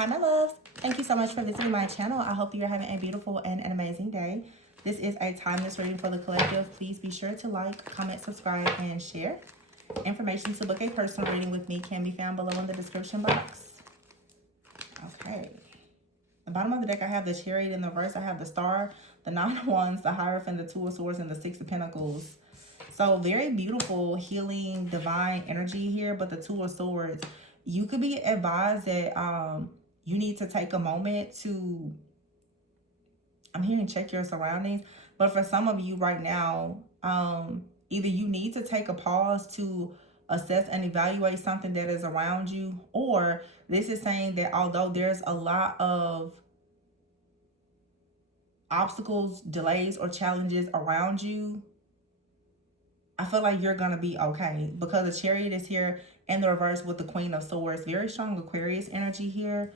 Hi, my loves. Thank you so much for visiting my channel. I hope that you're having a beautiful and an amazing day. This is a timeless reading for the collective. Please be sure to like, comment, subscribe, and share. Information to book a personal reading with me can be found below in the description box. Okay. The bottom of the deck, I have the Chariot in the reverse. I have the Star, the Nine of Wands, the Hierophant, the Two of Swords, and the Six of Pentacles. So very beautiful, healing, divine energy here. But the Two of Swords, you could be advised that you need to take a moment to, I'm hearing check your surroundings. But for some of you right now, either you need to take a pause to assess and evaluate something that is around you, or this is saying that although there's a lot of obstacles, delays, or challenges around you, I feel like you're going to be okay, because the Chariot is here in the reverse with the Queen of Swords. Very strong Aquarius energy here.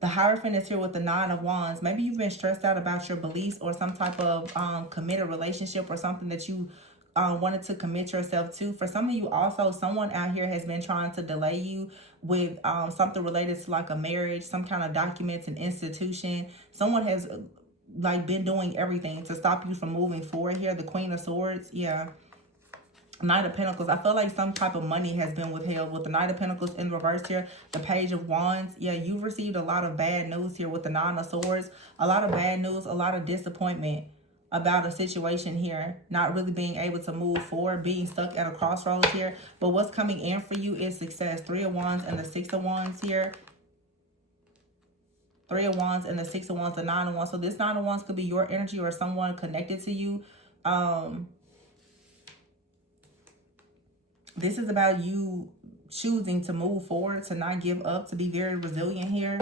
The Hierophant is here with the Nine of Wands. Maybe you've been stressed out about your beliefs or some type of committed relationship or something that you wanted to commit yourself to. For some of you also, someone out here has been trying to delay you with something related to like a marriage, some kind of documents, an institution. Someone has like been doing everything to stop you from moving forward here. The Queen of Swords, yeah. Knight of Pentacles. I feel like some type of money has been withheld with the Knight of Pentacles in reverse here. The Page of Wands. Yeah, you've received a lot of bad news here with the Nine of Swords. A lot of bad news, a lot of disappointment about a situation here. Not really being able to move forward, being stuck at a crossroads here. But what's coming in for you is success. Three of Wands and the Six of Wands here. Three of Wands and the Six of Wands, the Nine of Wands. So this Nine of Wands could be your energy or someone connected to you. This is about you choosing to move forward, to not give up, to be very resilient here.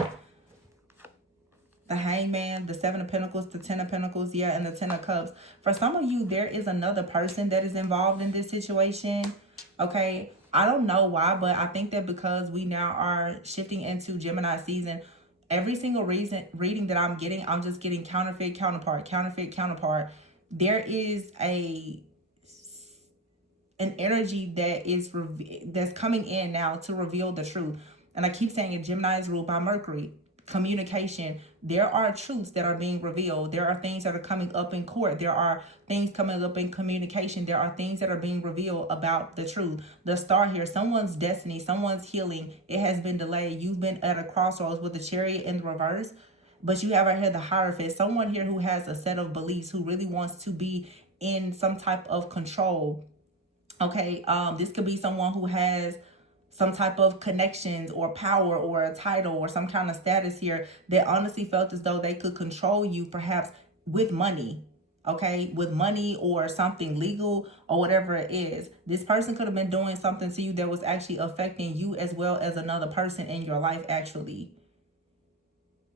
The Hangman, the Seven of Pentacles, the Ten of Pentacles, yeah, and the Ten of Cups. For some of you, there is another person that is involved in this situation, okay? I don't know why, but I think that because we now are shifting into Gemini season, every single reading that I'm getting, I'm just getting counterfeit, counterpart, counterfeit, counterpart. There is an energy that is that's coming in now to reveal the truth. And I keep saying it, Gemini is ruled by Mercury. Communication. There are truths that are being revealed. There are things that are coming up in court. There are things coming up in communication. There are things that are being revealed about the truth. The Star here, someone's destiny, someone's healing, it has been delayed. You've been at a crossroads with the Chariot in the reverse, but you have right here the Hierophant. Someone here who has a set of beliefs, who really wants to be in some type of control. Okay, this could be someone who has some type of connections or power or a title or some kind of status here that honestly felt as though they could control you, perhaps with money, okay, with money or something legal or whatever it is. This person could have been doing something to you that was actually affecting you as well as another person in your life, actually.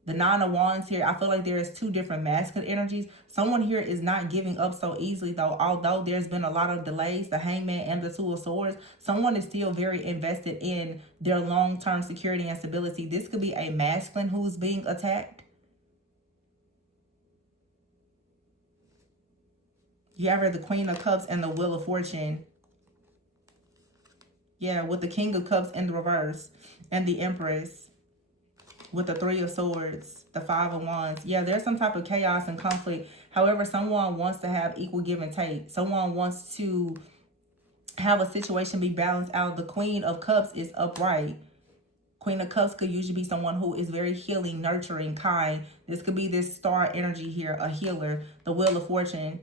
The Nine of Wands here, I feel like there is two different masculine energies. Someone here is not giving up so easily, though. Although there's been a lot of delays, the Hangman and the Two of Swords, someone is still very invested in their long-term security and stability. This could be a masculine who's being attacked. You have the Queen of Cups and the Wheel of Fortune. Yeah, with the King of Cups in the reverse and the Empress. With the Three of Swords, the Five of Wands. Yeah, there's some type of chaos and conflict. However, someone wants to have equal give and take. Someone wants to have a situation be balanced out. The Queen of Cups is upright. Queen of Cups could usually be someone who is very healing, nurturing, kind. This could be this star energy here, a healer. The Wheel of Fortune.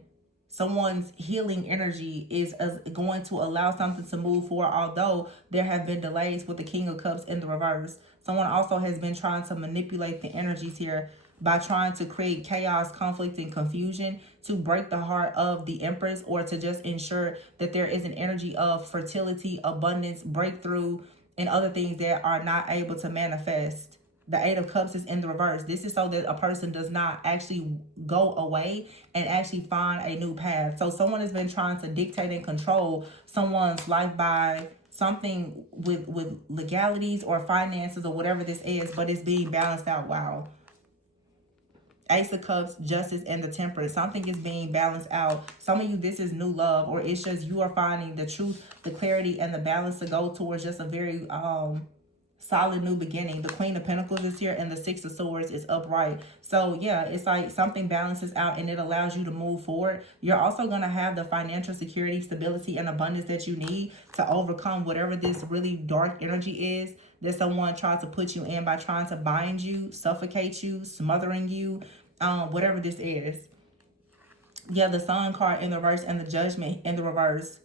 Someone's healing energy is going to allow something to move forward, although there have been delays with the King of Cups in the reverse. Someone also has been trying to manipulate the energies here by trying to create chaos, conflict, and confusion to break the heart of the Empress, or to just ensure that there is an energy of fertility, abundance, breakthrough, and other things that are not able to manifest. The Eight of Cups is in the reverse. This is so that a person does not actually go away and actually find a new path. So someone has been trying to dictate and control someone's life by something with legalities or finances or whatever this is, but it's being balanced out. Wow. Ace of Cups, Justice, and the Temperance. Something is being balanced out. Some of you, this is new love, or it's just you are finding the truth, the clarity, and the balance to go towards just a very solid new beginning. The Queen of Pentacles is here and the Six of Swords is upright. So yeah, it's like something balances out and it allows you to move forward. You're also going to have the financial security, stability, and abundance that you need to overcome whatever this really dark energy is that someone tried to put you in by trying to bind you, suffocate you, smothering you, whatever this is. Yeah, the Sun card in the reverse and the Judgment in the reverse.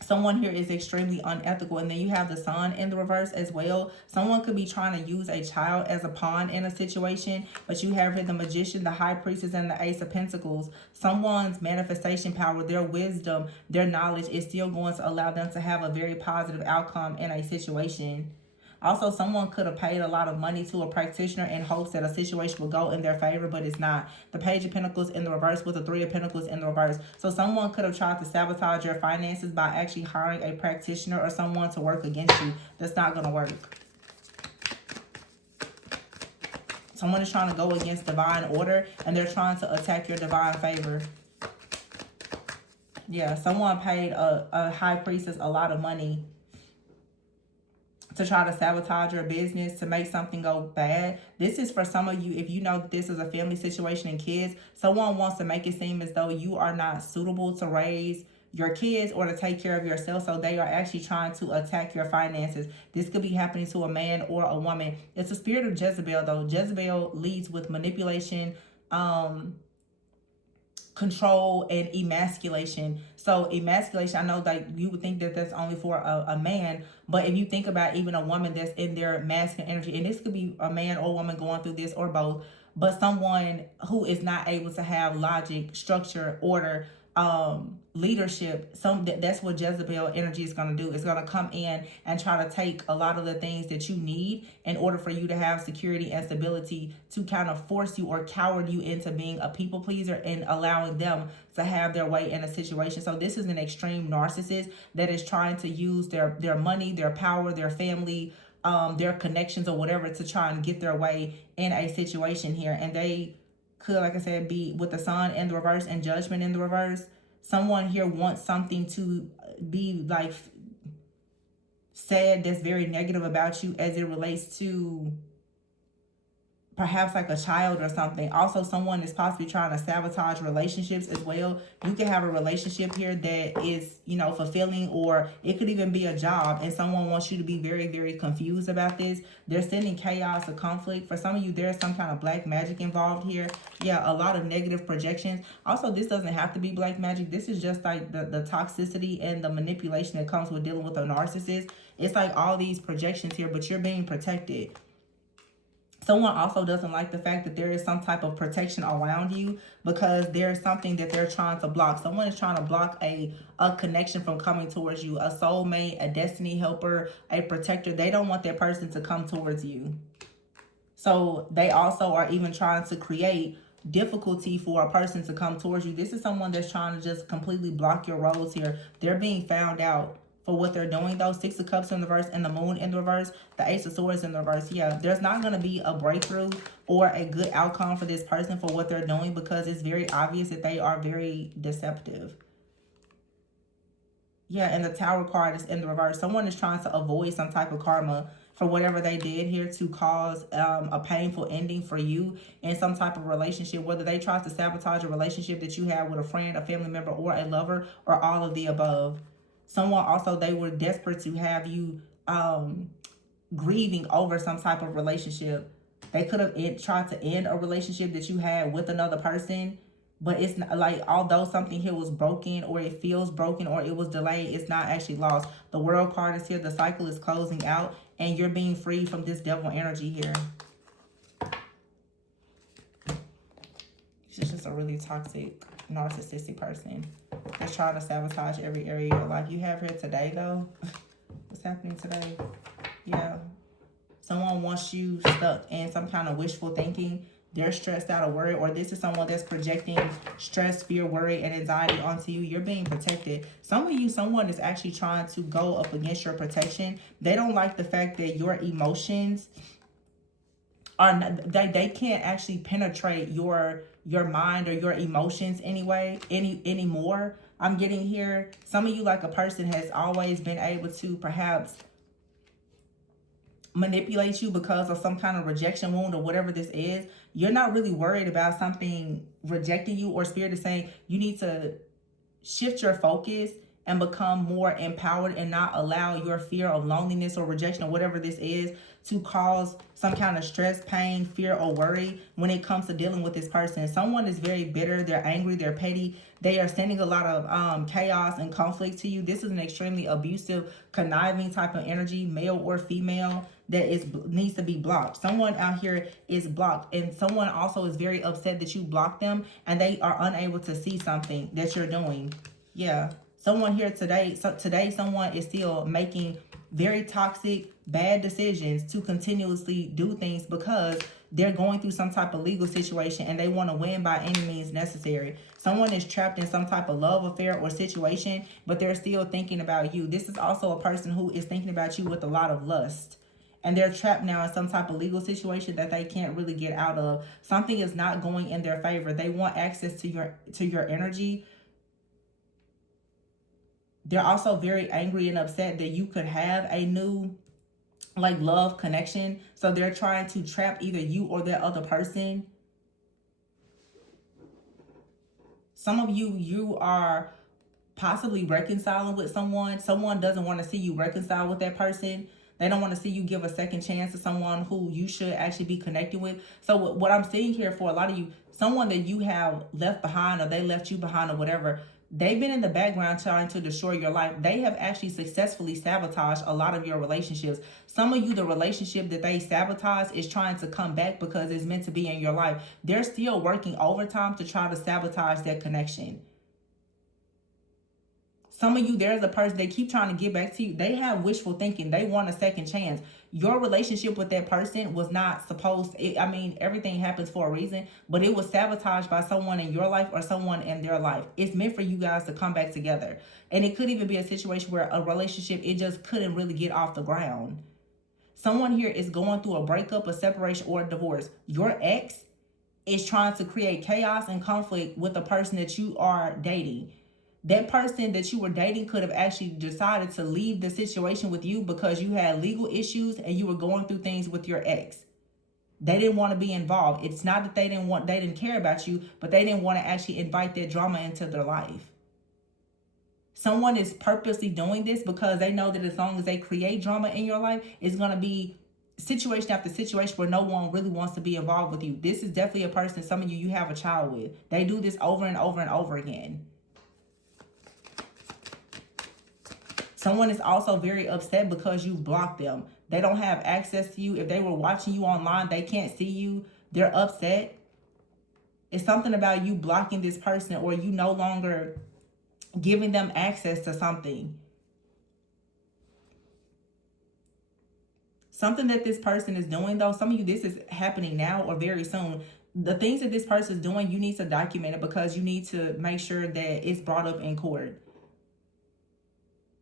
Someone here is extremely unethical. And then you have the Sun in the reverse as well. Someone could be trying to use a child as a pawn in a situation. But you have here the Magician, the High Priestess, and the Ace of Pentacles. Someone's manifestation power, their wisdom, their knowledge is still going to allow them to have a very positive outcome in a situation. Also, someone could have paid a lot of money to a practitioner in hopes that a situation will go in their favor, but it's not. The Page of Pentacles in the reverse with the Three of Pentacles in the reverse. So someone could have tried to sabotage your finances by actually hiring a practitioner or someone to work against you. That's not going to work. Someone is trying to go against divine order and they're trying to attack your divine favor. Yeah, someone paid a high priestess a lot of money to try to sabotage your business, to make something go bad. This is for some of you, if you know that this is a family situation and kids, someone wants to make it seem as though you are not suitable to raise your kids or to take care of yourself. So they are actually trying to attack your finances. This could be happening to a man or a woman. It's a spirit of Jezebel though. Jezebel leads with manipulation, control, and emasculation. So emasculation, I know that you would think that that's only for a man, but if you think about even a woman that's in their masculine energy, and this could be a man or woman going through this or both, but someone who is not able to have logic, structure, order, leadership, that's what Jezebel energy is going to do. It's going to come in and try to take a lot of the things that you need in order for you to have security and stability, to kind of force you or coward you into being a people pleaser and allowing them to have their way in a situation. So this is an extreme narcissist that is trying to use their money, their power, their family, their connections or whatever to try and get their way in a situation here. And they could, like I said, be with the Sun in the reverse and Judgment in the reverse. Someone here wants something to be like said that's very negative about you as it relates to perhaps like a child or something. Also, someone is possibly trying to sabotage relationships as well. You can have a relationship here that is, you know, fulfilling, or it could even be a job and someone wants you to be very, very confused about this. They're sending chaos or conflict. For some of you, there's some kind of black magic involved here. Yeah, a lot of negative projections. Also, this doesn't have to be black magic. This is just like the toxicity and the manipulation that comes with dealing with a narcissist. It's like all these projections here, but you're being protected. Someone also doesn't like the fact that there is some type of protection around you because there's something that they're trying to block. Someone is trying to block a connection from coming towards you, a soulmate, a destiny helper, a protector. They don't want that person to come towards you. So they also are even trying to create difficulty for a person to come towards you. This is someone that's trying to just completely block your roads here. They're being found out for what they're doing though. Six of Cups in the reverse and the Moon in the reverse, the Ace of Swords in the reverse. Yeah, there's not going to be a breakthrough or a good outcome for this person for what they're doing because it's very obvious that they are very deceptive. Yeah, and the Tower card is in the reverse. Someone is trying to avoid some type of karma for whatever they did here to cause a painful ending for you in some type of relationship, whether they try to sabotage a relationship that you have with a friend, a family member, or a lover, or all of the above. Someone also, they were desperate to have you grieving over some type of relationship. They could have tried to end a relationship that you had with another person, but it's not, like, although something here was broken or it feels broken or it was delayed, it's not actually lost. The World card is here. The cycle is closing out and you're being freed from this devil energy here. She's just a really toxic, narcissistic person. They're trying to sabotage every area of your life. You have here today, though. What's happening today? Yeah. Someone wants you stuck in some kind of wishful thinking. They're stressed out or worried, or this is someone that's projecting stress, fear, worry, and anxiety onto you. You're being protected. Some of you, someone is actually trying to go up against your protection. They don't like the fact that your emotions are not, they can't actually penetrate your mind or your emotions anymore. I'm getting here, some of you, like a person has always been able to perhaps manipulate you because of some kind of rejection wound or whatever this is, you're not really worried about something rejecting you, or spirit is saying you need to shift your focus and become more empowered and not allow your fear of loneliness or rejection or whatever this is to cause some kind of stress, pain, fear, or worry when it comes to dealing with this person. Someone is very bitter, they're angry, they're petty, they are sending a lot of chaos and conflict to you. This is an extremely abusive, conniving type of energy, male or female, that needs to be blocked. Someone out here is blocked, and someone also is very upset that you blocked them and they are unable to see something that you're doing. Yeah. Someone here today, someone is still making very toxic, bad decisions to continuously do things because they're going through some type of legal situation and they want to win by any means necessary. Someone is trapped in some type of love affair or situation, but they're still thinking about you. This is also a person who is thinking about you with a lot of lust. And they're trapped now in some type of legal situation that they can't really get out of. Something is not going in their favor. They want access to your energy. They're also very angry and upset that you could have a new love connection. So they're trying to trap either you or that other person. Some of you are possibly reconciling with someone. Someone doesn't want to see you reconcile with that person. They don't want to see you give a second chance to someone who you should actually be connecting with. So what I'm seeing here for a lot of you, someone that you have left behind or they left you behind or whatever, they've been in the background trying to destroy your life. They have actually successfully sabotaged a lot of your relationships. Some of you, the relationship that they sabotage is trying to come back because it's meant to be in your life. They're still working overtime to try to sabotage that connection. Some of you, there's a person, they keep trying to get back to you. They have wishful thinking. They want a second chance. Your relationship with that person was not supposed to, everything happens for a reason, but it was sabotaged by someone in your life or someone in their life. It's meant for you guys to come back together. And it could even be a situation where a relationship, it just couldn't really get off the ground. Someone here is going through a breakup, a separation, or a divorce. Your ex is trying to create chaos and conflict with the person that you are dating. That person that you were dating could have actually decided to leave the situation with you because you had legal issues and you were going through things with your ex. They didn't want to be involved. It's not that they didn't care about you, but they didn't want to actually invite that drama into their life. Someone is purposely doing this because they know that as long as they create drama in your life, it's going to be situation after situation where no one really wants to be involved with you. This is definitely a person, some of you have a child with. They do this over and over and over again. Someone is also very upset because you blocked them. They don't have access to you. If they were watching you online, they can't see you. They're upset. It's something about you blocking this person or you no longer giving them access to something. Something that this person is doing, though, some of you, this is happening now or very soon. The things that this person is doing, you need to document it because you need to make sure that it's brought up in court.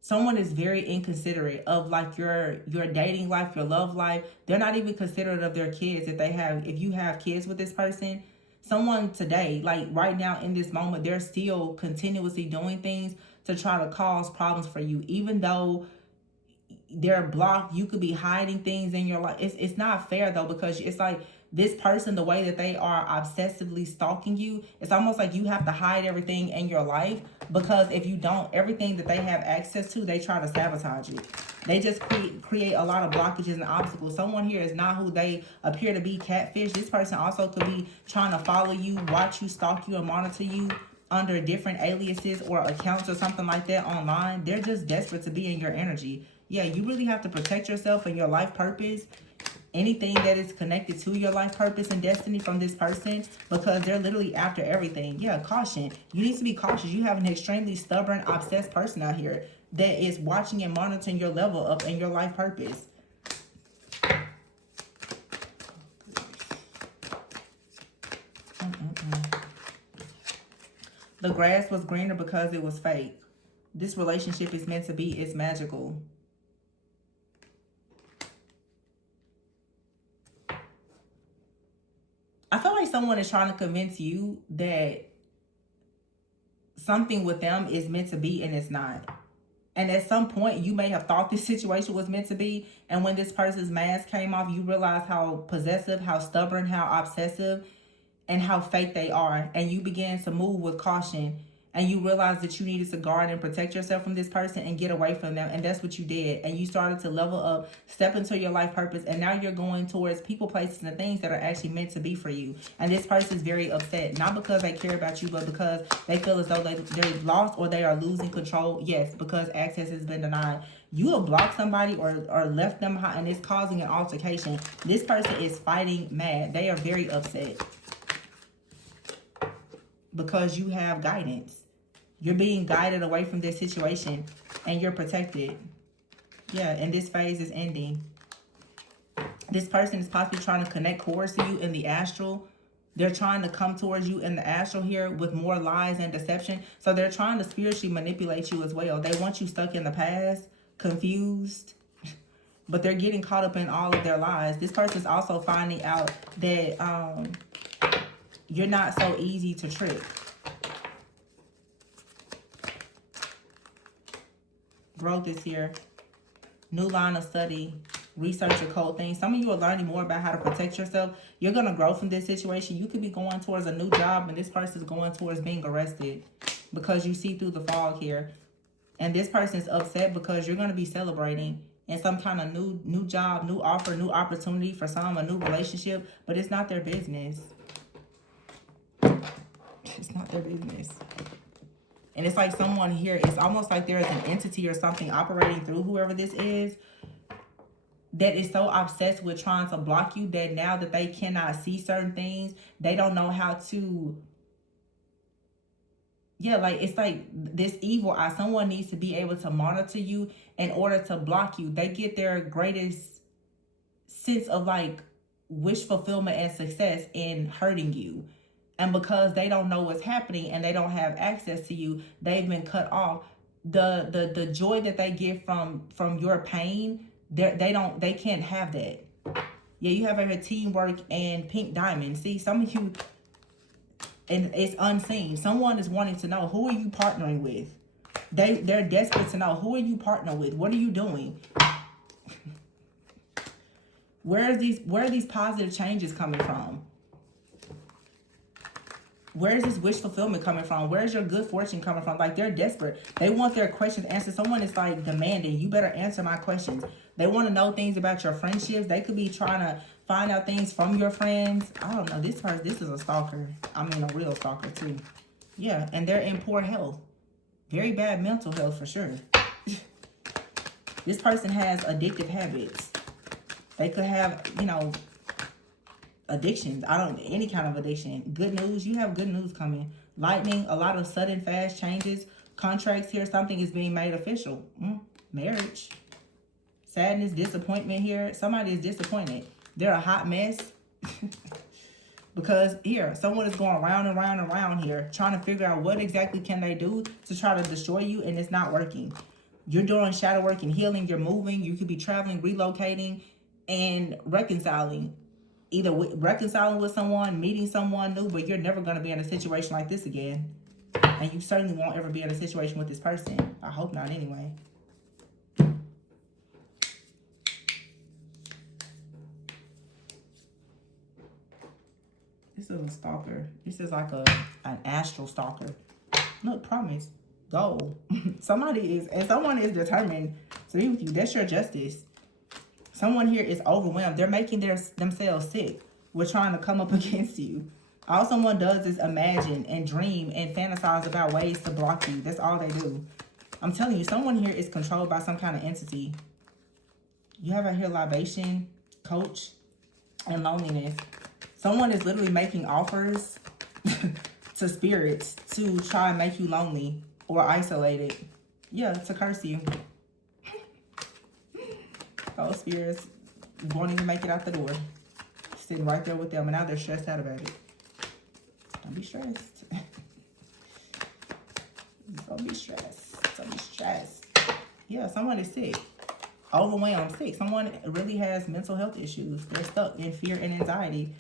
Someone is very inconsiderate of your dating life, your love life. They're not even considerate of their kids if you have kids with this person. Someone today, right now in this moment, they're still continuously doing things to try to cause problems for you. Even though they're blocked, you could be hiding things in your life. It's not fair though, because it's like this person, the way that they are obsessively stalking you, it's almost like you have to hide everything in your life, because if you don't, everything that they have access to, they try to sabotage it. They just create a lot of blockages and obstacles. Someone here is not who they appear to be, catfish. This person also could be trying to follow you, watch you, stalk you, and monitor you under different aliases or accounts or something like that online. They're just desperate to be in your energy. Yeah, you really have to protect yourself and your life purpose. Anything that is connected to your life purpose and destiny from this person, because they're literally after everything. Yeah, caution. You need to be cautious. You have an extremely stubborn, obsessed person out here that is watching and monitoring your level up and your life purpose. The grass was greener because it was fake. This relationship is meant to be. It's magical. I feel like someone is trying to convince you that something with them is meant to be and it's not. And at some point, you may have thought this situation was meant to be. And when this person's mask came off, you realize how possessive, how stubborn, how obsessive, and how fake they are. And you begin to move with caution. And you realize that you needed to guard and protect yourself from this person and get away from them. And that's what you did. And you started to level up, step into your life purpose. And now you're going towards people, places, and things that are actually meant to be for you. And this person is very upset. Not because they care about you, but because they feel as though they're lost or they are losing control. Yes, because access has been denied. You have blocked somebody or left them behind, and it's causing an altercation. This person is fighting mad. They are very upset because you have guidance. You're being guided away from this situation and you're protected. Yeah, and this phase is ending. This person is possibly trying to connect cords to you in the astral. They're trying to come towards you in the astral here with more lies and deception. So they're trying to spiritually manipulate you as well. They want you stuck in the past, confused, but they're getting caught up in all of their lies. This person's also finding out that you're not so easy to trick. Growth is here. New line of study. Research occult things. Some of you are learning more about how to protect yourself. You're going to grow from this situation. You could be going towards a new job and this person is going towards being arrested because you see through the fog here. And this person is upset because you're going to be celebrating in some kind of new job, new offer, new opportunity for some, a new relationship. But it's not their business. It's not their business. And it's like someone here, it's almost like there is an entity or something operating through whoever this is that is so obsessed with trying to block you that now that they cannot see certain things, they don't know how to, yeah, like it's like this evil eye. Someone needs to be able to monitor you in order to block you. They get their greatest sense of like wish fulfillment and success in hurting you. And because they don't know what's happening and they don't have access to you, they've been cut off. The joy that they get from your pain, they can't have that. Yeah, you have her teamwork and pink diamond. See, some of you, and it's unseen. Someone is wanting to know, who are you partnering with? They're desperate to know, who are you partnering with? What are you doing? Where are these positive changes coming from? Where is this wish fulfillment coming from? Where's your good fortune coming from? Like, they're desperate. They want their questions answered. Someone is like demanding, you better answer my questions. They want to know things about your friendships. They could be trying to find out things from your friends. I don't know. This is a stalker. I mean, a real stalker too. Yeah, and they're in poor health. Very bad mental health for sure. This person has addictive habits. They could have, addictions. Any kind of addiction. Good news. You have good news coming. Lightning. A lot of sudden fast changes. Contracts here. Something is being made official. Marriage. Sadness. Disappointment here. Somebody is disappointed. They're a hot mess. Because here, someone is going round and round and round here, trying to figure out what exactly can they do to try to destroy you, and it's not working. You're doing shadow work and healing. You're moving. You could be traveling, relocating, and reconciling. Either reconciling with someone, meeting someone new, but you're never going to be in a situation like this again. And you certainly won't ever be in a situation with this person. I hope not anyway. This is a stalker. This is like an astral stalker. Look, promise. Go. Someone is determined to be with you. That's your justice. Someone here is overwhelmed. They're making themselves sick with trying to come up against you. All someone does is imagine and dream and fantasize about ways to block you. That's all they do. I'm telling you, someone here is controlled by some kind of entity. You have out here libation, coach, and loneliness. Someone is literally making offers to spirits to try and make you lonely or isolated. Yeah, to curse you. Those spirits won't even make it out the door. Sitting right there with them, and now they're stressed out about it. Don't be stressed. Don't be stressed. Don't be stressed. Yeah, someone is sick. Overwhelmed, sick. Someone really has mental health issues. They're stuck in fear and anxiety.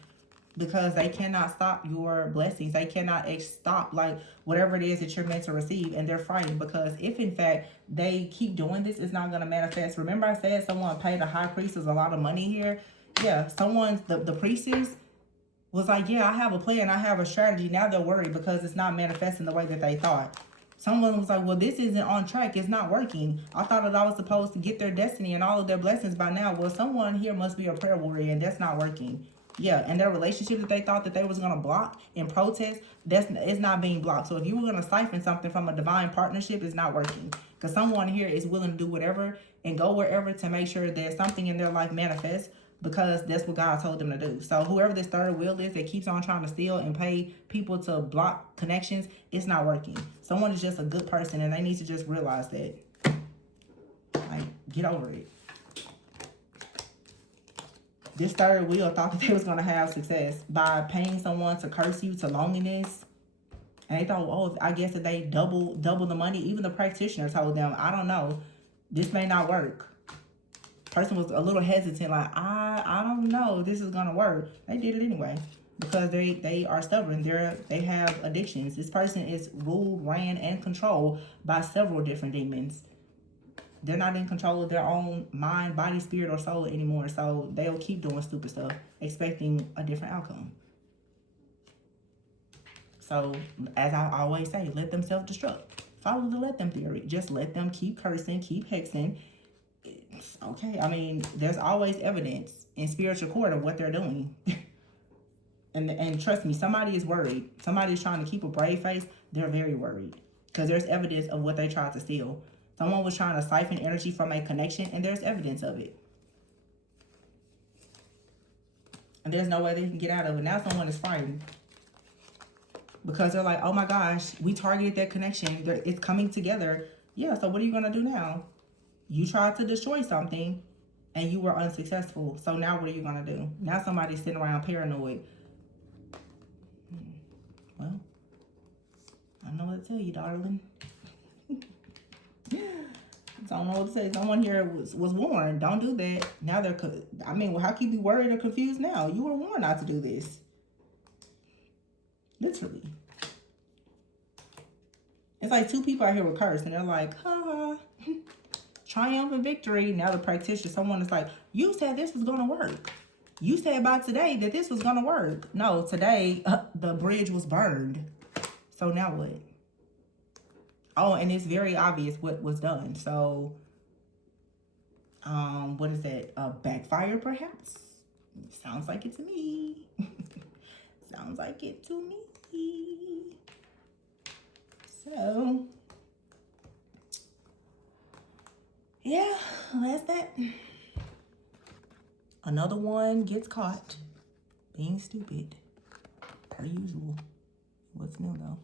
because they cannot stop your blessings. They cannot stop like whatever it is that you're meant to receive, and they're frightened because if in fact they keep doing this, it's not going to manifest. Remember I said someone paid the high priestess a lot of money here? Yeah, someone's the priestess was like, yeah, I have a plan, I have a strategy. Now they're worried because it's not manifesting the way that they thought. Someone was like, well, this isn't on track. It's not working. I thought that I was supposed to get their destiny and all of their blessings by now. Well, someone here must be a prayer warrior, and that's not working. Yeah, and their relationship that they thought that they was going to block and protest, it's not being blocked. So if you were going to siphon something from a divine partnership, it's not working. Because someone here is willing to do whatever and go wherever to make sure that something in their life manifests, because that's what God told them to do. So whoever this third wheel is that keeps on trying to steal and pay people to block connections, it's not working. Someone is just a good person, and they need to just realize that. Like, get over it. This third wheel thought that they was going to have success by paying someone to curse you to loneliness. And they thought, oh, I guess that they double the money. Even the practitioner told them, I don't know, this may not work. Person was a little hesitant, like, I don't know if this is gonna work. They did it anyway because they are stubborn. They have addictions. This person is ruled, ran, and controlled by several different demons. They're not in control of their own mind, body, spirit, or soul anymore. So they'll keep doing stupid stuff, expecting a different outcome. So as I always say, let them self-destruct. Follow the let them theory. Just let them keep cursing, keep hexing. It's okay. I mean, there's always evidence in spiritual court of what they're doing. and trust me, somebody is worried. Somebody is trying to keep a brave face. They're very worried because there's evidence of what they tried to steal. Someone was trying to siphon energy from a connection, and there's evidence of it. And there's no way they can get out of it. Now someone is frightened because they're like, oh my gosh, we targeted that connection. It's coming together. Yeah, so what are you going to do now? You tried to destroy something and you were unsuccessful. So now what are you going to do? Now somebody's sitting around paranoid. Well, I don't know what to tell you, darling. I don't know what to say. Someone here was warned. Don't do that. Now they're, I mean, well, how can you be worried or confused now? You were warned not to do this. Literally. It's like two people out here with curse and they're like, ha, triumph and victory. Now the practitioner, someone is like, you said this was going to work. You said by today that this was going to work. No, today the bridge was burned. So now what? Oh, and it's very obvious what was done. So, what is that? Backfire, perhaps? Sounds like it to me. Sounds like it to me. So, yeah, that's that. Another one gets caught being stupid, per usual. What's new, though?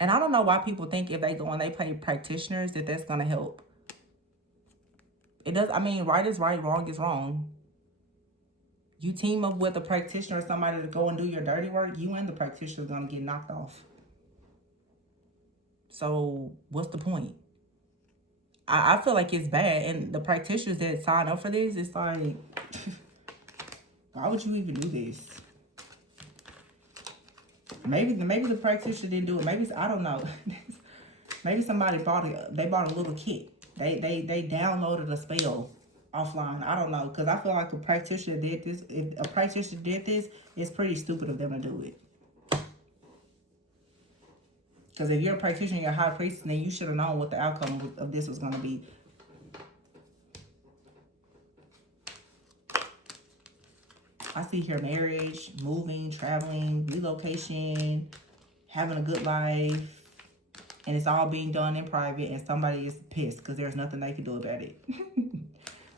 And I don't know why people think if they go and they pay practitioners that that's going to help. It does. I mean, right is right, wrong is wrong. You team up with a practitioner or somebody to go and do your dirty work, you and the practitioner are going to get knocked off. So what's the point? I feel like it's bad. And the practitioners that sign up for this, it's like, why would you even do this? Maybe the practitioner didn't do it. Maybe, I don't know. Maybe somebody bought a little kit. They downloaded a spell offline. I don't know, because I feel like a practitioner did this. If a practitioner did this, it's pretty stupid of them to do it. Because if you're a practitioner, you're a high priest, then you should have known what the outcome of this was going to be. I see here marriage, moving, traveling, relocation, having a good life, and it's all being done in private, and somebody is pissed because there's nothing they can do about it.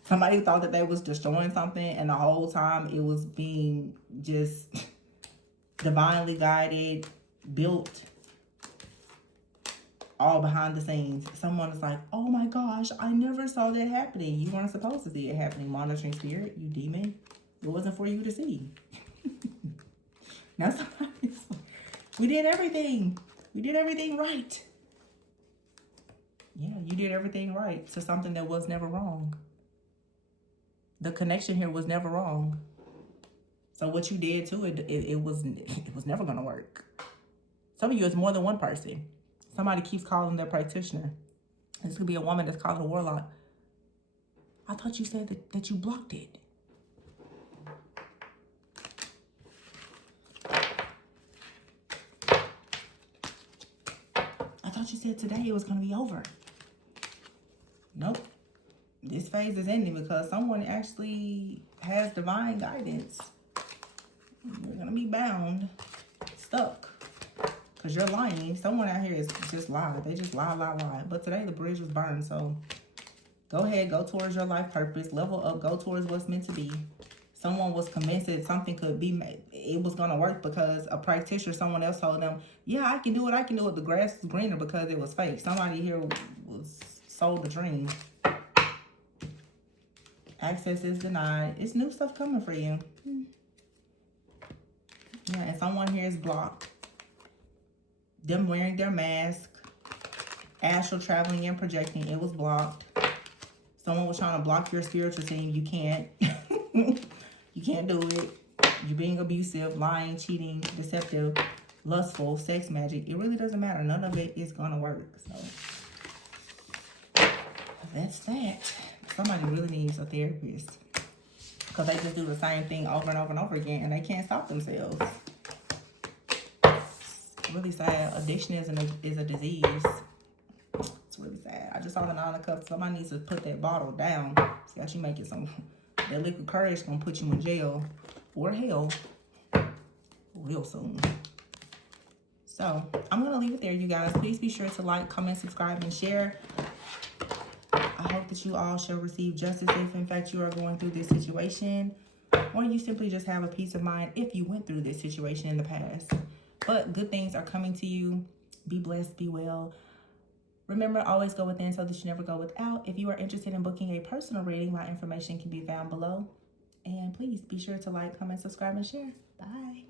Somebody thought that they was destroying something, and the whole time it was being just divinely guided, built, all behind the scenes. Someone is like, oh my gosh, I never saw that happening. You weren't supposed to see it happening, monitoring spirit, you demon. It wasn't for you to see. Now somebody's like, we did everything. We did everything right. Yeah, you did everything right to something that was never wrong. The connection here was never wrong. So what you did to it, it was never going to work. Some of you, it's more than one person. Somebody keeps calling their practitioner. This could be a woman that's calling a warlock. I thought you said that you blocked it. I thought you said today it was going to be over. Nope. This phase is ending because someone actually has divine guidance. You're going to be bound, stuck. Because you're lying. Someone out here is just lie. They just lie. But today the bridge was burned. So go ahead, go towards your life purpose. Level up, go towards what's meant to be. Someone was convinced that something could be made. It was going to work because a practitioner, someone else told them, yeah, I can do it. The grass is greener because it was fake. Somebody here was sold the dream. Access is denied. It's new stuff coming for you. Yeah, and someone here is blocked. Them wearing their mask. Astral traveling and projecting. It was blocked. Someone was trying to block your spiritual team. You can't. You can't do it. You're being abusive, lying, cheating, deceptive, lustful, sex magic. It really doesn't matter. None of it is going to work. So that's that. Somebody really needs a therapist. Because they just do the same thing over and over and over again. And they can't stop themselves. It's really sad. Addiction is a disease. It's really sad. I just saw the 9 of Cups. Somebody needs to put that bottle down. See how you making some... That liquid courage is going to put you in jail or hell real soon. So, I'm going to leave it there, you guys. Please be sure to like, comment, subscribe, and share. I hope that you all shall receive justice if, in fact, you are going through this situation. Or you simply just have a peace of mind if you went through this situation in the past. But good things are coming to you. Be blessed, be well. Remember, always go within so that you never go without. If you are interested in booking a personal reading, my information can be found below. And please be sure to like, comment, subscribe, and share. Bye.